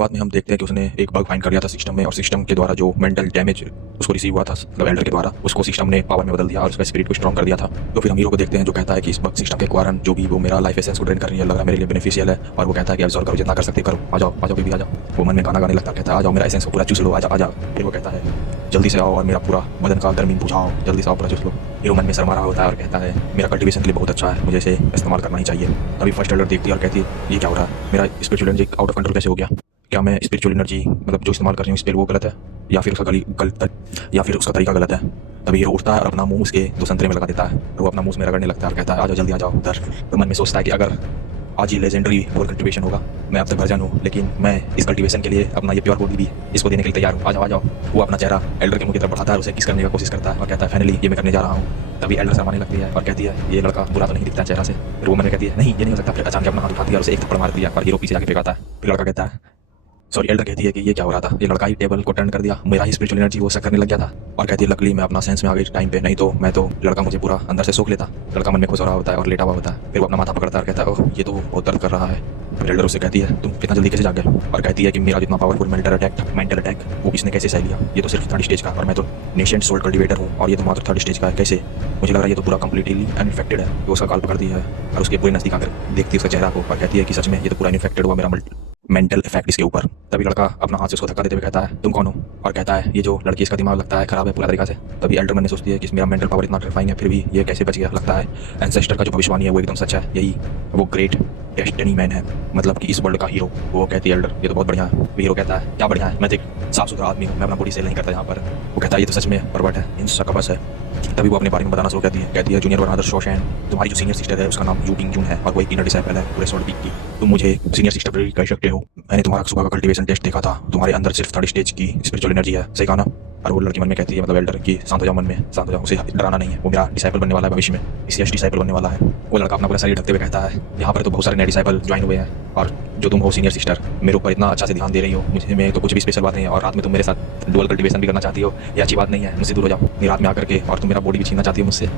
शुरुआत में हम देखते हैं कि उसने एक बग फाइंड कर लिया था सिस्टम में, और सिस्टम के द्वारा जो मेंटल डैमेज उसको रिसीव हुआ था मतलब एल्डर के द्वारा, उसको सिस्टम ने पावर में बदल दिया और उसका स्पिरिट को स्ट्रॉन्ग कर दिया था। तो फिर हम हीरो को देखते हैं जो कहता है कि इस बग सिस्टम के कारण जो भी वो मेरा लाइफ एसेंस को ड्रेन कर रही है, लग रहा है मेरे लिए बेनिफिशियल है, और वो कहता है कि एब्जॉर्ब करो, जितना कर सकते करो, आ जाओ बेबी आ जाओ। वो मन में गाना गाने लगता, कहता है आ जाओ मेरा एसेंस को पूरा चूस लो, आ जाओ। फिर वो कहता है जल्दी से आओ और मेरा पूरा बदन का गर्मी बुझाओ, जल्दी से आओ पूरा चूस लो। हीरो मन में शर्मा रहा होता है और कहता है मेरा कल्टीवेशन के लिए बहुत अच्छा है, मुझे इसे इस्तेमाल करना ही चाहिए। तभी फर्स्ट एल्डर देखती है और कहती है ये क्या हो रहा है, मेरा spiritual energy out of control कैसे हो गया, क्या मैं स्पिरिचुअल एनर्जी मतलब जो इस्तेमाल कर रही हूँ स्पेल वो गलत है, या फिर उसका तरीका गलत है। तभी हीरो उठता है और अपना मुंह उसके दो संतरे में लगा देता है, और वो अपना मुंह में रगड़ने लगता है और कहता है आ जाओ जल्दी आ जाओ उधर। तो मन में सोचता है कि अगर आज ही लेजेंडरी और कल्टीवेशन होगा, मैं अब तक वर्जन हूँ, लेकिन मैं इस कल्टीवेशन के लिए अपना ये प्योर बॉडी भी इसको देने के लिए तैयार हूँ, आ जाओ। वो अपना चेहरा एल्डर के मुंह की तरफ बढ़ाता है, उसे किस करने की कोशिश करता है और कहता है फाइनली ये मैं करने जा रहा हूँ। तभी एल्डर शर्माने लगती है और कहती है ये लड़का बुरा तो नहीं दिखता चेहरा से। फिर वो मन में कहती है नहीं ये नहीं हो सकता। फिर अचानक अपना हाथ उठाती है और उसे एक थप्पड़ मार दिया और हीरो पीछे जाके फेंकाता है। फिर लड़का कहता है एल्डर कहती है कि ये क्या हो रहा था, ये लड़का ही टेबल को टर्न कर दिया, मेरा ही स्पिरिचुअल एनर्जी वो शक करने लग गया था। और कहती है लकली मैं अपना सेंस में आ गई टाइम पे, नहीं तो मैं तो लड़का मुझे पूरा अंदर से सोख लेता। लड़का मन में खुश हो रहा होता है और लेटा हुआ होता है। फिर वो अपना माथा पकड़ता है और कहता है ओह ये तो बहुत दर्द कर रहा है। फिर एल्डर उससे कहती है तुम इतना जल्दी कैसे जाग गए, और कहती है कि मेरा जितना पावरफुल मेंटल अटैक वो किसने कैसे सह लिया, ये तो सिर्फ थर्ड स्टेज का, और मैं तो नेशेंट सोल कल्टीवेटर हूँ और ये तो मात्र थर्ड स्टेज का है, कैसे, मुझे लग रहा है ये तो पूरा कंप्लीटली अनइन्फेक्टेड है। वो उसका काल पकड़ दिया है और उसके पूरे नजदीक आकर देखती है उसका चेहरा को और कहती है कि सच में ये तो पूरा इन्फेक्टेड हुआ मेरा मेंटल इफेक्ट इसके ऊपर। तभी लड़का अपना हाथ से उसको धक्का देते हुए कहता है तुम कौन हो, और कहता है ये जो लड़की इसका दिमाग लगता है खराब है पूरा तरीका से। तभी एल्डर मन ने सोचती है कि मेरा मेंटल पावर इतना टेरिफाइंग है फिर भी ये कैसे बच गया, लगता है एंसेस्टर का जो भविष्यवाणी है वो एकदम सच है, यही वो ग्रेट डेस्टिनी मैन है, मतलब कि इस वर्ल्ड का हीरो। वो कहती है एल्डर ये तो बहुत बढ़िया है। हीरो कहता है क्या बढ़िया है, मैं तो एक साफ सुथरा आदमी हूँ, मैं अपना बॉडी सेल नहीं करता यहाँ पर। वो कहता है ये तो सच में परवट है, इन सकबस है। तभी वो अपने बारे में बताना शुरू कहती है जूनियर ब्रदर शोशैन, तुम्हारी जो सीनियर सिस्टर है उसका नाम यू बिंग जून है और वो एक इनर डिसाइपल है पूरे सोल्ड पीक की, तुम मुझे सीनियर सिस्टर भी कह सकते हो। मैंने तुम्हारा सुबह का कल्टीवेशन टेस्ट देखा था, तुम्हारे अंदर सिर्फ थर्ड स्टेज की स्पिरिचुअल एनर्जी है, सही कहा ना। और वो लड़की मन में कहती है मतलब एल्डर की शांत हो जाओ, मन में शांत हो जाओ, उसे डराना नहीं है, वो मेरा डिसाइपल बनने वाला है भविष्य में, इसी डिसाइपल बनने वाला है। वो लड़का अपना पूरा शरीर ढकते हुए कहता है यहाँ पर तो बहुत सारे नए डिसाइपल ज्वाइन हुए हैं, और जो तुम हो सीनियर सिस्टर मेरे ऊपर इतना अच्छा से ध्यान दे रही हो, मुझे में तो कुछ भी स्पेशल बात नहीं है, और रात में तुम मेरे साथ डुअल कल्टीवेशन भी करना चाहती हो, ये अच्छी बात नहीं है, मुझसे दूर हो जाओ। रात में आकर के और तुम मेरा बॉडी भी छीनना चाहती हो मुझसे।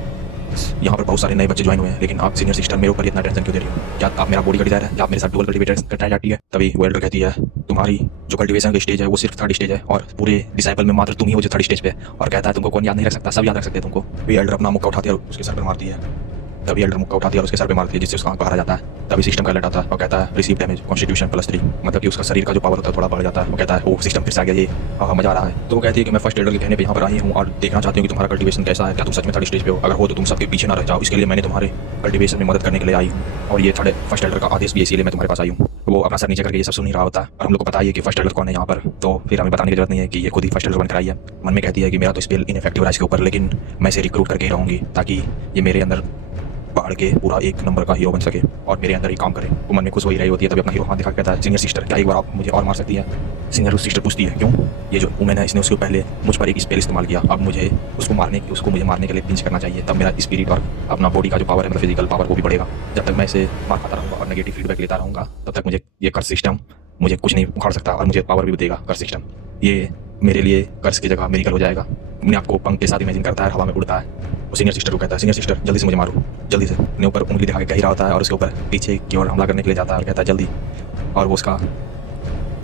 यहाँ पर बहुत सारे नए बच्चे ज्वाइन हुए हैं, लेकिन आप सीनियर सिस्टर मेरे ऊपर इतना टेंशन क्यों दे रही हो, क्या आप मेरा बॉडी का डिजायर है, क्या आप मेरे साथ डुअल कल्टीवेशन करना चाहती है। तभी वो एल्डर कहती है तुम्हारी जो कल्टीवेशन का स्टेज है वो सिर्फ थर्ड स्टेज है, और पूरे डिसाइपल में मात्र तुम ही हो जो थर्ड स्टेज पे, और कहता है तुमको कौन याद नहीं रख सकता, सब याद रख सकते हैं तुमको। भी एल्डर अपना मुक्का उठाती है और उसके सर पर मारती है। तभी एल्डर मुक्का उठाती है और उसके सर पे मारती है, जिससे उसका आंख बाहर आ जाता है। तभी सिस्टम का लटाता है और कहता है रिसीव डैमेज कॉन्स्टिट्यूशन +3, मतलब कि उसका शरीर का जो पावर होता है थोड़ा बढ़ जाता है। वो कहता है वो सिस्टम फिर से आ गया, ये हाँ मजा आ रहा है। तो वो कहती है कि मैं फर्स्ट एल्डर के कहने पे यहाँ पर आई हूँ और देखना चाहती हूँ कि तुम्हारा कल्टीवेशन कैसा है, क्या तुम सच में थर्ड स्टेज पे हो, अगर हो तो तुम सबके पीछे ना रह जाओ, इसके लिए मैंने तुम्हारे कल्टीवेशन में मदद करने के लिए आई हूँ, और ये फर्स्ट एल्डर का आदेश भी इसीलिए मैं तुम्हारे पास आई हूँ। वो अपना सर नीचे करके ये सब सुन ही रहा होता है, और हम लोग को पता है कि फर्स्ट एल्डर कौन है यहाँ पर, तो फिर हमें बताने की जरूरत नहीं है कि ये खुद ही फर्स्ट एल्डर बनकर आई है। मन में कहती है कि मेरा तो स्पेल इनफेक्टिव रहा इसके ऊपर, लेकिन मैं इसे रिक्रूट करके ही रहूँगी ताकि ये मेरे अंदर बढ़ के पूरा एक नंबर का हीरो बन सके और मेरे अंदर ही काम करे। वो मन में खुश हो ही रही होती है। तभी अपना हीरो हाथ दिखा कहता है सीनियर सिस्टर क्या एक बार आप मुझे और मार सकती है। सीनियर सिस्टर पूछती है क्यों, ये जो वुमेन है इसने उसके पहले मुझ पर एक स्पेल इस्तेमाल किया, अब मुझे उसको मारने के लिए पिंच करना चाहिए, तब मेरा स्पिरिट और अपना बॉडी का जो पावर है मतलब फिजिकल पावर वो भी बढ़ेगा। जब तक मैं इसे मार खाता रहूँगा और नेगेटिव फीडबैक लेता रहूँगा तब तक मुझे ये कर्स सिस्टम मुझे कुछ नहीं उखाड़ सकता और मुझे पावर भी देगा। कर्स सिस्टम ये मेरे लिए कर्स की जगह मेरिकल हो जाएगा। अपने आपको पंख के साथ इमेजिन करता है, हवा में उड़ता है। वो सीनियर सिस्टर को कहता है सीनियर सिस्टर जल्दी से मुझे मारो, जल्दी से। अपने ऊपर उंगली दिखा के कह रहा होता है और उसके ऊपर पीछे की ओर हमला करने के लिए जाता है और कहता है जल्दी। और वो उसका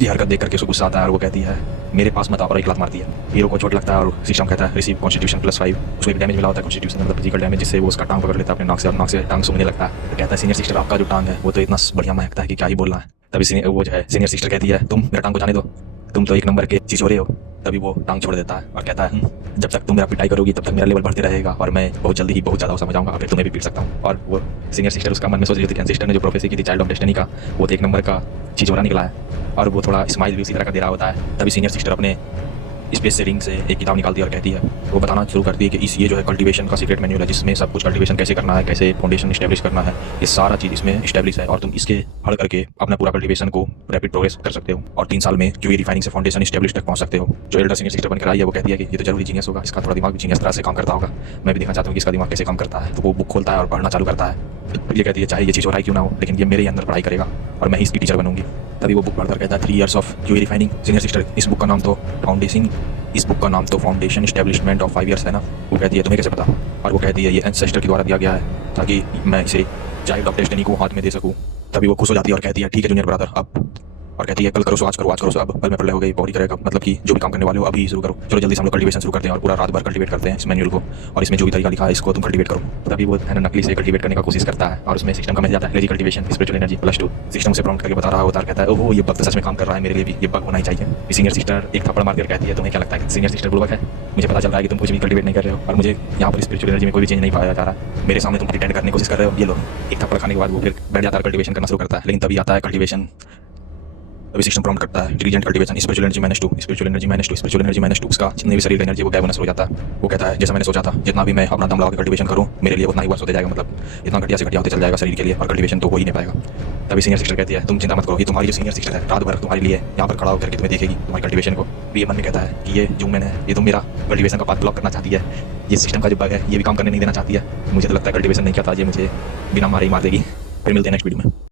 ये हरकत देख करके उसको गुस्सा आता है और वो कहती है मेरे पास मत आओ, और एक लात मारती है। हीरो को चोट लगता है और सिस्टम कहता है रिसीव कॉन्स्टिट्यूशन +5, उसको एक डैमेज मिला होता है कॉन्स्टिट्यूशन मतलब फिजिकल डैमेज, जिससे वो उसका टांग पकड़ लेता है अपने नाक से और नाक से टांग सूंघने लगता है। तो कहता है सीनियर सिस्टर आपका जो टांग है वो तो इतना बढ़िया महकता है कि क्या ही बोलना है। तभी वो जो है सीनियर सिस्टर कहती है तुम मेरा टांग को जाने दो, तुम तो एक नंबर के चिचोरे हो। तभी वो टांग छोड़ देता है और कहता है जब तक तुम मेरा पिटाई करोगी तब तक मेरा लेवल बढ़ते रहेगा और मैं बहुत जल्दी ही बहुत ज़्यादा समझ आऊंगा, फिर तुम्हें भी पीट सकता हूँ। और वो सीनियर सिस्टर उसका मन में सोच रही थी सिस्टर ने जो प्रोफेसी की थी चाइल्ड ऑफ डेस्टिनी का, वो तो एक नंबर का चिचोरा निकला है, और वो थोड़ा स्माइल भी उसी तरह का दे रहा होता है। तभी सीनियर सिस्टर अपने स्पेस सेविंग से एक किताब निकालती है और कहती है वो बताना शुरू करती है कि ये जो है कल्टीवेशन का सीक्रेट मैन्युअल है, जिसमें सब कुछ कल्टीवेशन कैसे करना है, कैसे फाउंडेशन इस्टेब्लिश करना है, ये सारा चीज़ इसमें इस्टेब्लिश है, और तुम इसके हल करके अपना पूरा कल्टीवेशन को रैपिड प्रोग्रेस कर सकते हो और 3 साल में क्यूई रिफाइनिंग से फाउंडेशन इस्टेब्लिश तक पहुंच सकते हो। जो एल्डर सीनियर सिस्टर बनकर आई है वो कहती है कि ये तो जरूरी जीनियस होगा, इसका थोड़ा दिमाग भी जीनियस तरह से काम करता होगा, मैं भी देखना चाहता हूँ कि इसका दिमाग कैसे काम करता है। तो वो बुक खोलता है और पढ़ना चालू करता है। ये कहती है चाहे ये चीज़ हो रहा है क्यों ना हो, लेकिन ये मेरे अंदर पढ़ाई करेगा और मैं ही इसकी टीचर बनूंगी। तभी वो बुक पढ़कर कहता है 3 years of QE refining. Senior sister इस बुक का नाम तो फाउंडेशन इस्टेब्लिशमेंट ऑफ 5 years है ना। वो कहती है तुम्हें कैसे पता, और वो कहती है ये एंसेस्टर के द्वारा दिया गया है ताकि मैं इसे चाइल्ड ऑफ डेस्टिनी को हाथ में दे सकूँ। तभी वो खुश हो जाती है और कहती है ठीक है जूनियर ब्रदर, अब और कहती है कल करो सो आज करो, आज करो सो अब, कल में प्रलय हो गई, पौड़ी करेगा, मतलब कि जो भी काम करने वाले हो अभी शुरू करो। चलो जल्दी से हम लोग कल्टीवेशन शुरू करते हैं और पूरा रात भर कल्टीवेट करते हैं इस मैनुअल को, और इसमें जो भी तरीका लिखा है इसको तुम कल्टीवेट करो। तभी वो है ना नकली से कल्टीवेट करने का कोशिश करता है और उसमें सिस्टम का मिल जाता है lazy cultivation spiritual energy +2। System से प्रॉम्प्ट करके बता रहा होता है, कहता है ओहो ये बग तो सच में काम कर रहा है, मेरे लिए भी ये बग होना ही चाहिए। सीनियर सिस्टर एक थप्पड़ मारकर कहती है तुम्हें क्या लगता है कि सीनियर सिस्टर बुड़बक है? मुझे पता चल रहा है कि तुम कुछ भी कल्टीवेट नहीं कर रहे हो और मुझे यहाँ पर स्पिरिचुअल एनर्जी में कोई भी चेंज नहीं पाया जा रहा। मेरे सामने तुम प्रिटेंड करने की कोशिश कर रहे हो, ये लो। एक थप्पड़ खाने के बाद वो फिर बैठ जाता है, कल्टीवेशन करना शुरू करता है। लेकिन तभी आता है कल्टीवेशन, अभी सिस्टम प्रॉम्प्ट करता है intelligent cultivation spiritual energy -2, spiritual energy -2, spiritual energy -2। उसका जितने भी शरीर का एनर्जी वो गायब होना शुरू हो जाता है। वो कहता है जैसा मैंने सोचा था, जितना भी मैं अपना दम लगा के कल्टीवेशन करूँ मेरे लिए उतना ही वर्ष होते जाएगा, मतलब इतना घटिया से घटिया होते चल जाएगा शरीर के लिए, और कल्टीवेशन तो हो ही नहीं पाएगा। तभी सीनियर सिस्टर कहती है तुम चिंता मत करो, ये तुम्हारी जो सीनियर सिस्टर है रात भर तुम्हारे लिए यहाँ पर खड़ा होकर के तुम्हें देखेगी तुम्हारी कल्टीवेशन को। भी ये मन में कहता है कि ये जो मैंने ये तो मेरा कल्टीवेशन का पाथ ब्लॉक करना चाहती है, ये सिस्टम का जो बग है ये भी काम करने नहीं देना चाहती है। मुझे तो लगता है कल्टीवेशन नहीं किया था ये मुझे बिना मारे ही मार देगी। फिर मिलते हैं नेक्स्ट वीडियो में।